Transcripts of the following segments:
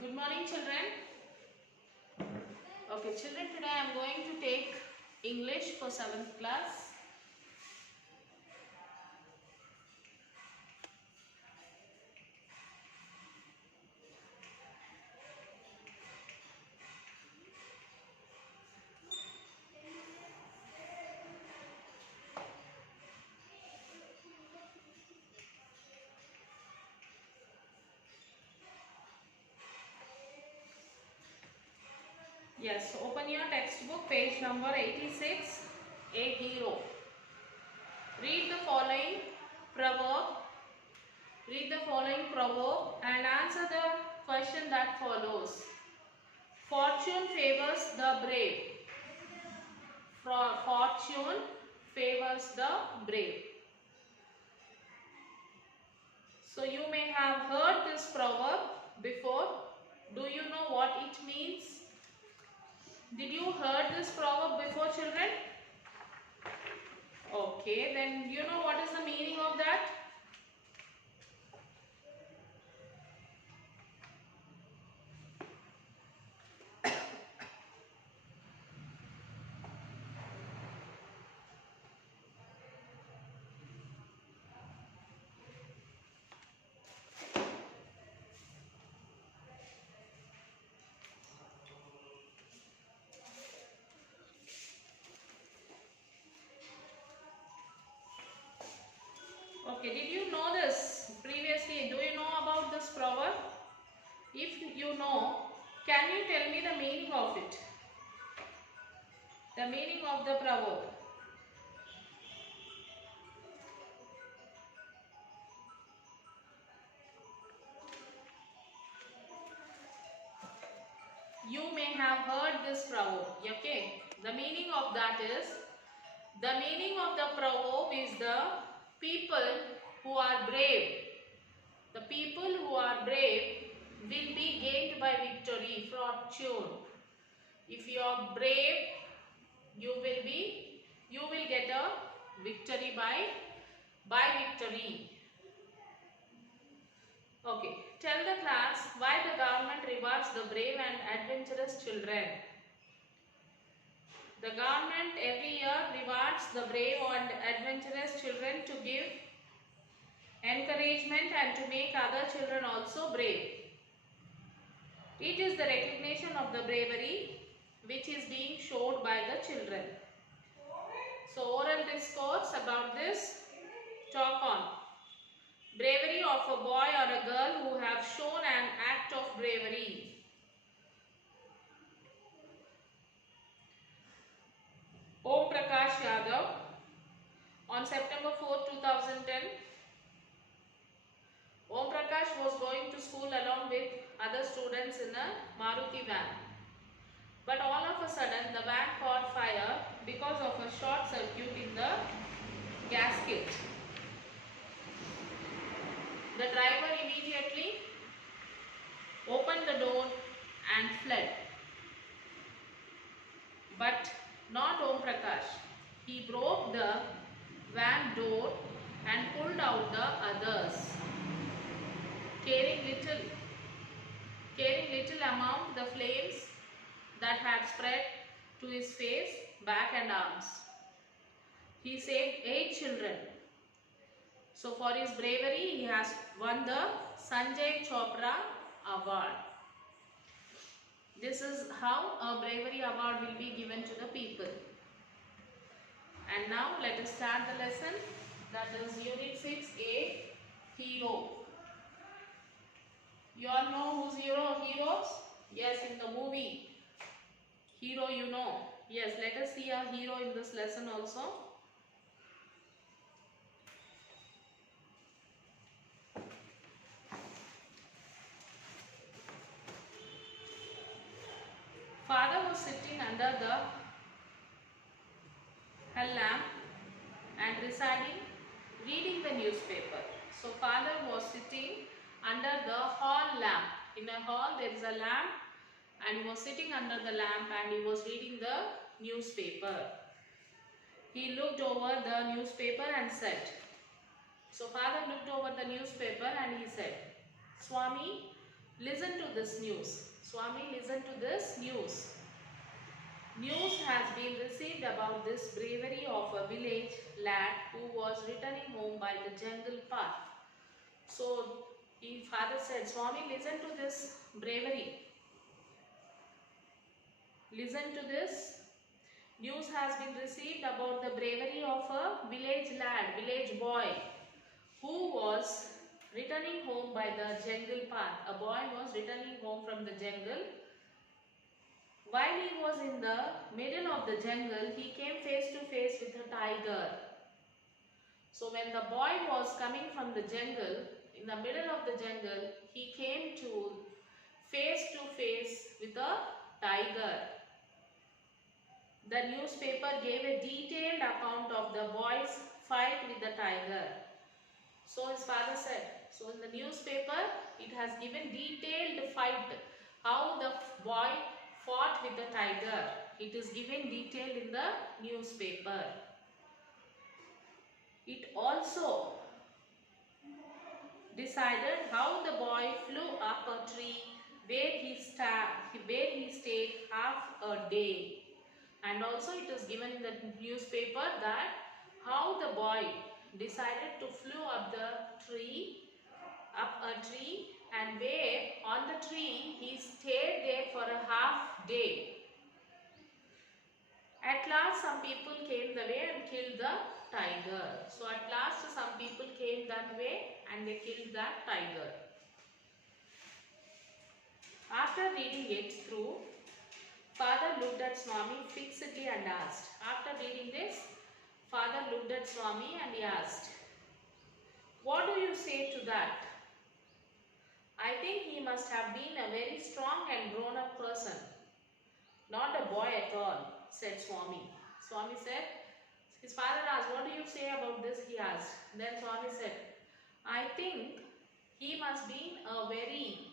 Good morning, children. Okay, children, today I am going to take English for 7th class. Yes, open your textbook, page number 86, A Hero. Read the following proverb. Read the following proverb and answer the question that follows. Fortune favors the brave. Fortune favors the brave. So you may have heard this proverb before. Do you know what it means? Did you heard this proverb before, children? Okay, then you know what is the meaning of that? Okay, did you know this previously? Do you know about this proverb? If you know, can you tell me the meaning of it? The meaning of the proverb. You may have heard this proverb, okay? The meaning of that is, the meaning of the proverb is the people who are brave. The people who are brave will be gained by victory, fortune. If you are brave, you will get a victory by victory. Okay, tell the class why the government rewards the brave and adventurous children. The government every year rewards the brave and adventurous children to give encouragement and to make other children also brave. It is the recognition of the bravery which is being showed by the children. So oral discourse about this talk on bravery of a boy or a girl who have shown an act of bravery. Om Prakash Yadav on September 4, 2010. Om Prakash was going to school along with other students in a Maruti van. But all of a sudden the van caught fire because of a short circuit in the gasket. The driver immediately opened the door and fled. But not Om Prakash. He broke the van door and pulled out the others, caring little amount the flames that had spread to his face, back and arms. He saved 8 children. So for his bravery, he has won the Sanjay Chopra Award. This is how a bravery award will be given to the people. And now let us start the lesson. That is Unit 6A, Hero. You all know who's heroes? Yes, in the movie Hero, you know. Yes, let us see a hero in this lesson also. Father was sitting under the hall lamp and reading the newspaper. So father was sitting under the hall lamp. In a hall there is a lamp and he was sitting under the lamp and he was reading the newspaper. He looked over the newspaper and said, so father looked over the newspaper and he said, Swami, Listen to this news. Swami, listen to this news. News has been received about this bravery of a village lad who was returning home by the jungle path. So, his father said, Swami, listen to this bravery. Listen to this. News has been received about the bravery of a village lad, village boy, who was returning home by the jungle path. A boy was returning home from the jungle. While he was in the middle of the jungle, he came face to face with a tiger. So when the boy was coming from the jungle, in the middle of the jungle, he came to face with a tiger. The newspaper gave a detailed account of the boy's fight with the tiger. So his father said, so in the newspaper it has given detailed fight, how the boy fought with the tiger. It is given detailed in the newspaper. It also decided how the boy flew up a tree where he stayed half a day. And also it is given in the newspaper that how the boy decided to flew up a tree and where on the tree he stayed there for a half day. At last some people came the way and killed the tiger. So at last some people came that way and they killed that tiger. After reading it through, Father looked at Swami fixedly and asked. After reading this, Father looked at Swami and he asked, what do you say to that? I think he must have been a very strong and grown-up person. Not a boy at all, said Swami. Swami said, his father asked, what do you say about this? He asked. Then Swami said, I think he must be a very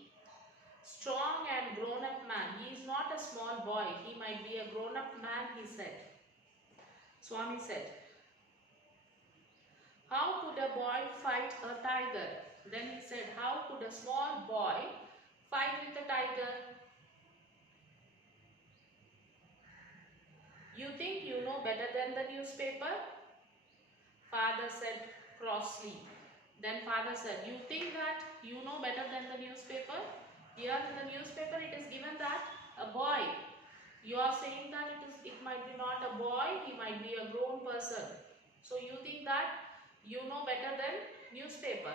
strong and grown-up man. He is not a small boy. He might be a grown-up man, he said. Swami said, how could a boy fight a tiger? Then he said, how could a small boy fight with a tiger? You think you know better than the newspaper? Father said crossly. Then father said, you think that you know better than the newspaper? Here in the newspaper it is given that a boy. You are saying that it might be not a boy, he might be a grown person. So you think that you know better than newspaper.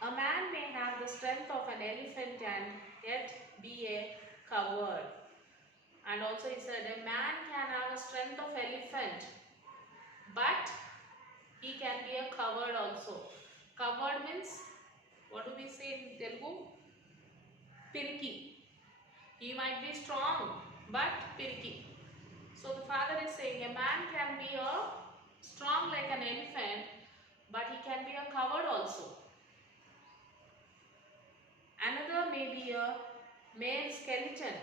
A man may have the strength of an elephant and yet be a coward. And also he said, a man can have a strength of elephant, but he can be a coward also. Coward means, what do we say in Telugu? Pirki. He might be strong, but pirki. So the father is saying, a man can be a strong like an elephant, but he can be a coward also. Another may be a mere skeleton,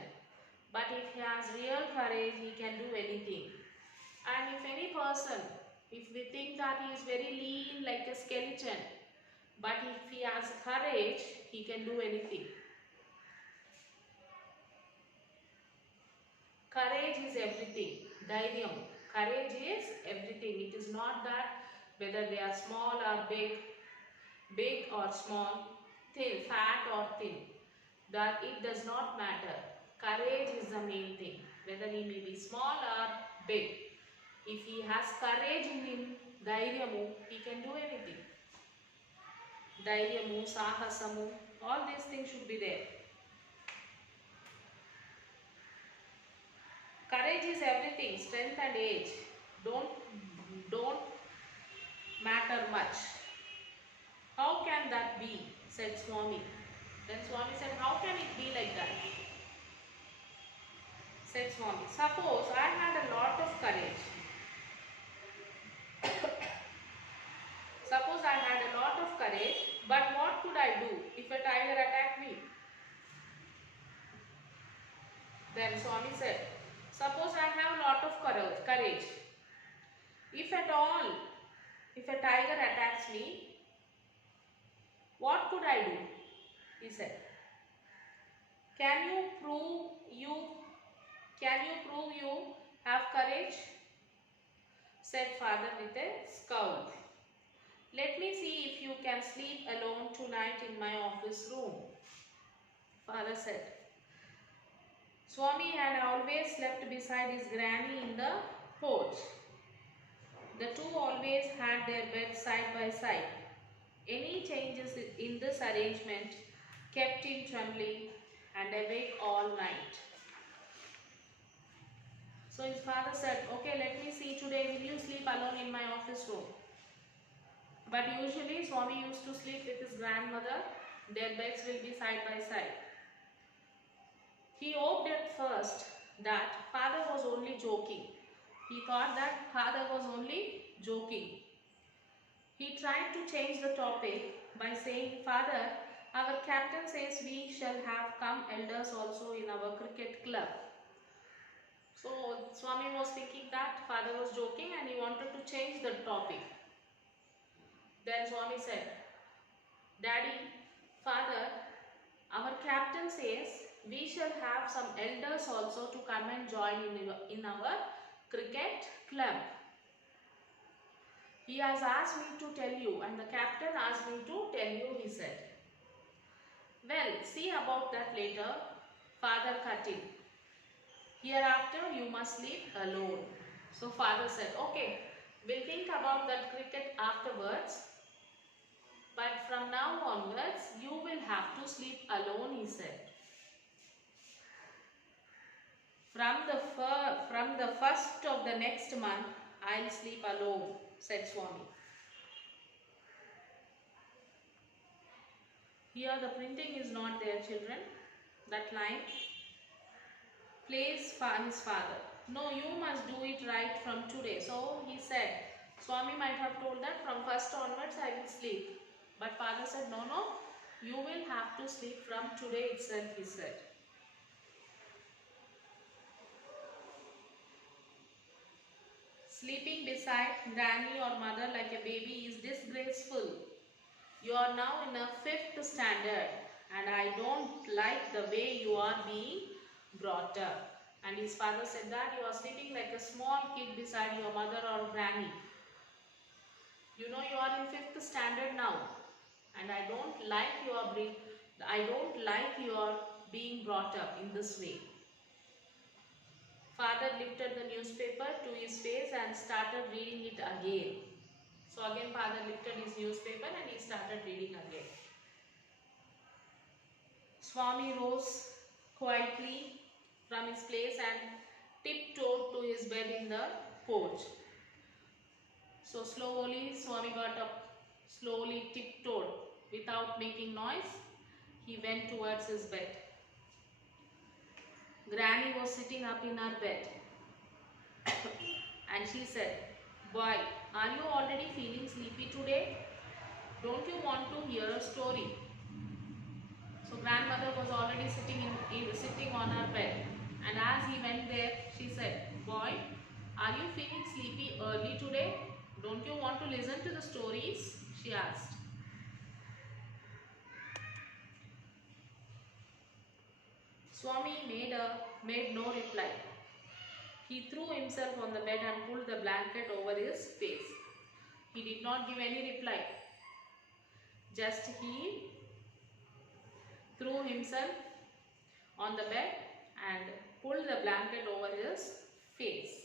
but if he has real courage, he can do anything. And if any person, if we think that he is very lean like a skeleton, but if he has courage, he can do anything. Courage is everything. Dhairyam. Courage is everything. It is not that whether they are small or big or small, thin, fat or thin. That it does not matter. Courage is the main thing. Whether he may be small or big. If he has courage in him, dhairyamu, he can do anything. Dhairyamu, sahasamu, all these things should be there. Courage is everything. Strength and age don't matter much. How can that be? Said Swami. Then Swami said, how can it be like that? Said Swami, suppose I had a lot of courage. Suppose I had a lot of courage, but what could I do if a tiger attacked me? Then Swami said, suppose I have a lot of courage. If at all, if a tiger attacks me, what could I do? he said. Can you prove you have courage? Said father with a scowl. Let me see if you can sleep alone tonight in my office room, father said. Swami had always slept beside his granny in the porch. The two always had their beds side by side. Any changes in this arrangement kept him trembling and awake all night. So his father said, okay, let me see today, will you sleep alone in my office room? But usually Swami used to sleep with his grandmother. Their beds will be side by side. He hoped at first that father was only joking. He thought that father was only joking. He tried to change the topic by saying, Father, our captain says we shall have come elders also in our cricket club. So Swami was thinking that father was joking and he wanted to change the topic. Then Swami said, Daddy, Father, our captain says we shall have some elders also to come and join in our cricket club. He has asked me to tell you and the captain asked me to tell you, he said. Well, see about that later, father cut in. Hereafter you must sleep alone. So father said, okay, we'll think about that cricket afterwards. But from now onwards, you will have to sleep alone, he said. From the first of the next month, I'll sleep alone, said Swami. Here the printing is not there, children. That line. Plays his father. No, you must do it right from today. So he said, Swami might have told that from first onwards I will sleep. But father said, no, you will have to sleep from today itself, he said. Sleeping beside granny or mother like a baby is disgraceful. You are now in a 5th standard and I don't like the way you are being brought up. And his father said that you are sleeping like a small kid beside your mother or granny. You know you are in 5th standard now and I don't like your being brought up in this way. Father lifted the newspaper to his face and started reading it again. So again father lifted his newspaper and he started reading again. Swami rose quietly from his place and tiptoed to his bed in the porch. So slowly Swami got up, slowly tiptoed without making noise. He went towards his bed. Granny was sitting up in her bed and she said, Boy, are you already feeling sleepy today? Don't you want to hear a story? So grandmother was already sitting on her bed, and as he went there, she said, Boy, are you feeling sleepy early today? Don't you want to listen to the stories? She asked. Swami made no reply. He threw himself on the bed and pulled the blanket over his face. He did not give any reply. Just he threw himself on the bed and pulled the blanket over his face.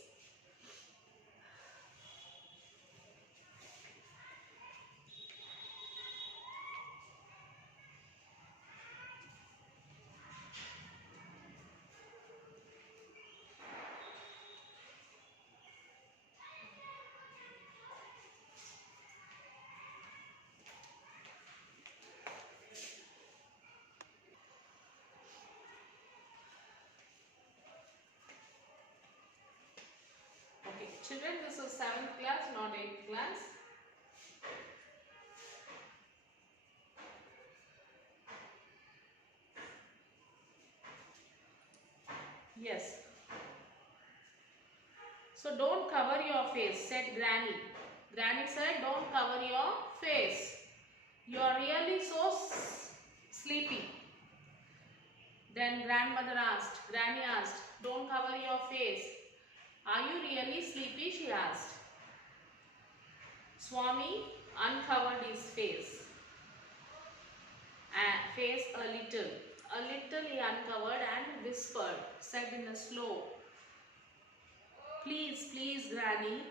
Okay, children, this is 7th class, not 8th class. Yes. So don't cover your face, said Granny. Granny said, don't cover your face. You are really so sleepy. Then Granny asked, don't cover your face. Are you really sleepy? She asked. Swami uncovered his face a little. A little he uncovered and whispered, said in a slow, please, please, Granny,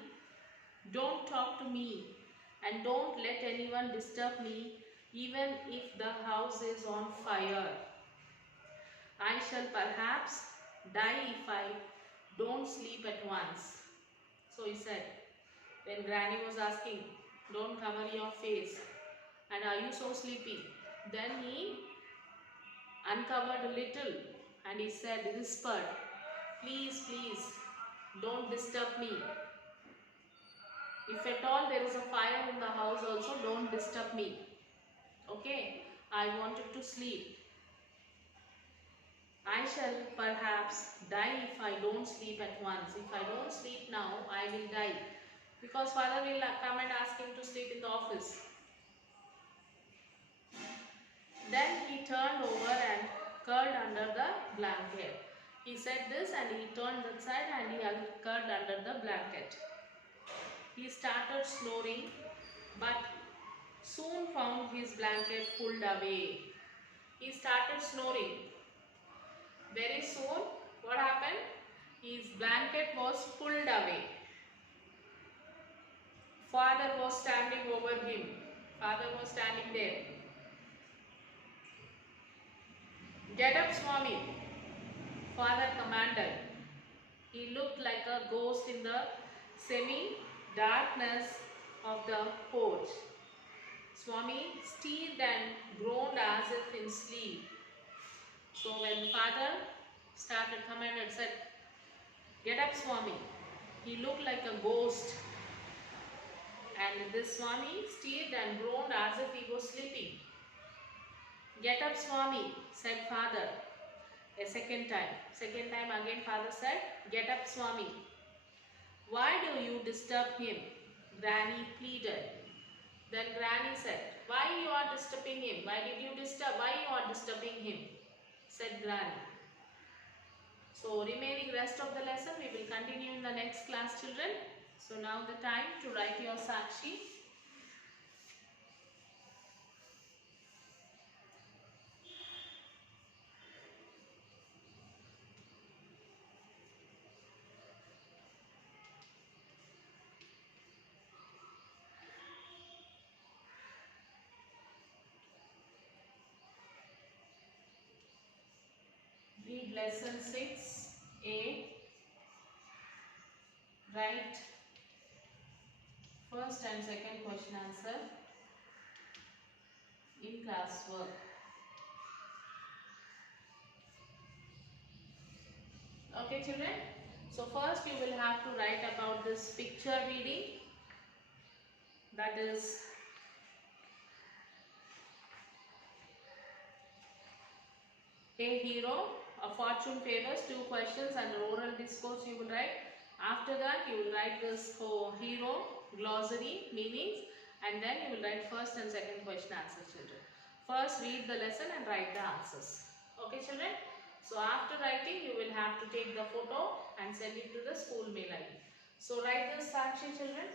don't talk to me and don't let anyone disturb me even if the house is on fire. I shall perhaps die if I don't sleep at once. So he said, when Granny was asking, don't cover your face and are you so sleepy? Then he uncovered a little and he said, whispered, please, please, don't disturb me. If at all there is a fire in the house also, don't disturb me. Okay, I wanted to sleep. I shall perhaps die if I don't sleep at once. If I don't sleep now, I will die. Because father will come and ask him to sleep in the office. Then he turned over and curled under the blanket. He said this and he turned that side and he curled under the blanket. He started snoring but soon found his blanket pulled away. He started snoring. Very soon, what happened? His blanket was pulled away. Father was standing over him. Father was standing there. Get up, Swami, father commanded. He looked like a ghost in the semi-darkness of the porch. Swami stirred and groaned as if in sleep. So when father started commanded, said, get up, Swami. He looked like a ghost. And this Swami stirred and groaned as if he was sleeping. Get up, Swami, said father. A second time. Second time again father said, get up, Swami. Why do you disturb him? Granny pleaded. Then Granny said, why you are disturbing him? Why you are disturbing him? Said Granny. So remaining rest of the lesson we will continue in the next class, children. So now the time to write your Sakshi. Read lesson 6A. Write first and second question answer in class work. Okay, children. So first you will have to write about this picture reading. That is a hero, a fortune favors, 2 questions and oral discourse you will write. After that you will write this hero, glossary, meanings, and then you will write first and second question answers, children. First read the lesson and write the answers. Okay, children. So after writing you will have to take the photo and send it to the school mail ID. So write this Sakshi, children.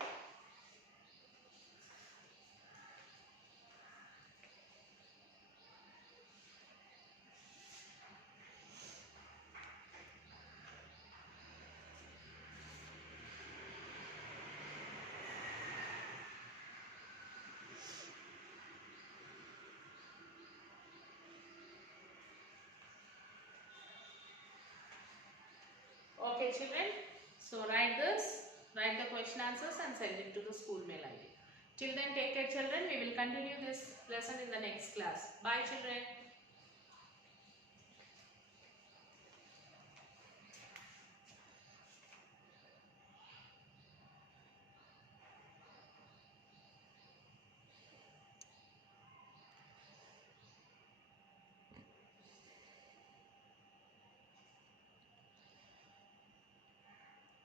Okay, children. So write the question answers and send it to the school mail ID. Till then, take care, children. We will continue this lesson in the next class. Bye, children.